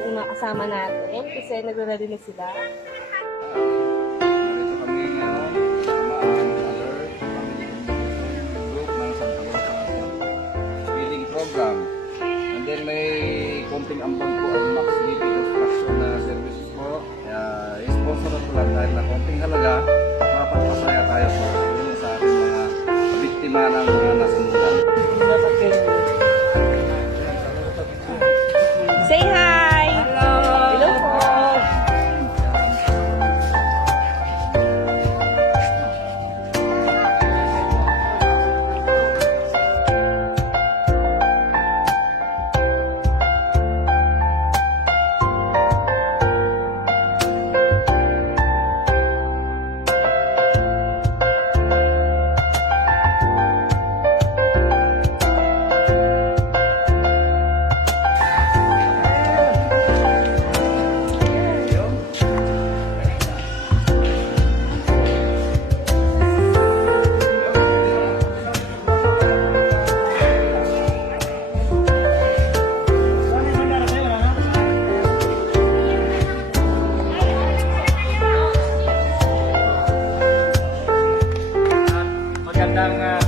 yung mga kasama natin kasi nagre-ready na sila. Narito kami ngayon sa Mother Family Group ng Santa Rosa Healing Program. And then may konting ambag po ang Max DP Construction na services po. I-sponsor ko lang dahil na konting halaga, mapagpasaya tayo sa ating mga biktima ng mga nasundan. Say hi! Hello! Hello po!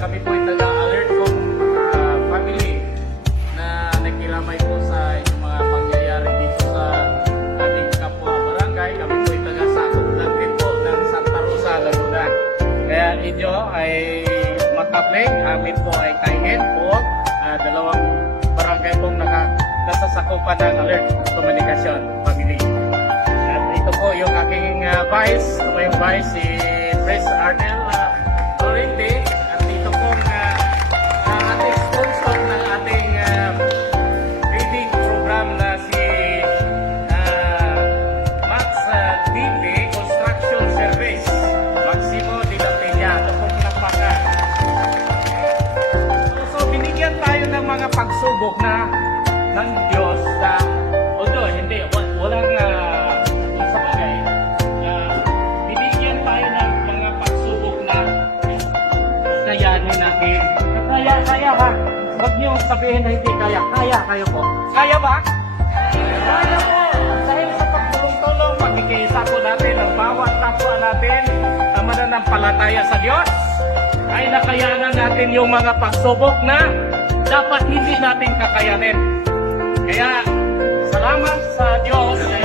Kami po ay taga-alert kong family na nakikilamay po sa inyong mga pangyayari dito sa ating kapwa barangay. Kami po ay taga-sakop lang din po ng Santa Rosa, Laguna. Kaya inyo ay makapling, amin po ay kaingin po. Dalawang barangay pong nasasakupan ng alert komunikasyon family. At ito po yung aking vice, yung vice si Pres Arnel Torrente. At dito pong ating sponsor ng ating reading program na si Max DP Construction Service, Maximo de la Peña. Ito pong nakpakan. So binigyan tayo ng mga pagsubok na ng Diyos na although hindi, walang sa bagay, binigyan tayo ng mga pagsubok na kayanin natin. Kaya ha. Huwag niyong sabihin na hindi kaya. Kaya kayo po. Kaya ba? Kaya po. Dahil sa pagtulong-tulong, pagkikisa po natin ang bawat kapwa natin na mananampalataya sa Diyos, ay nakayanan natin yung mga pagsubok na dapat hindi natin kakayanin. Kaya, salamat sa Diyos.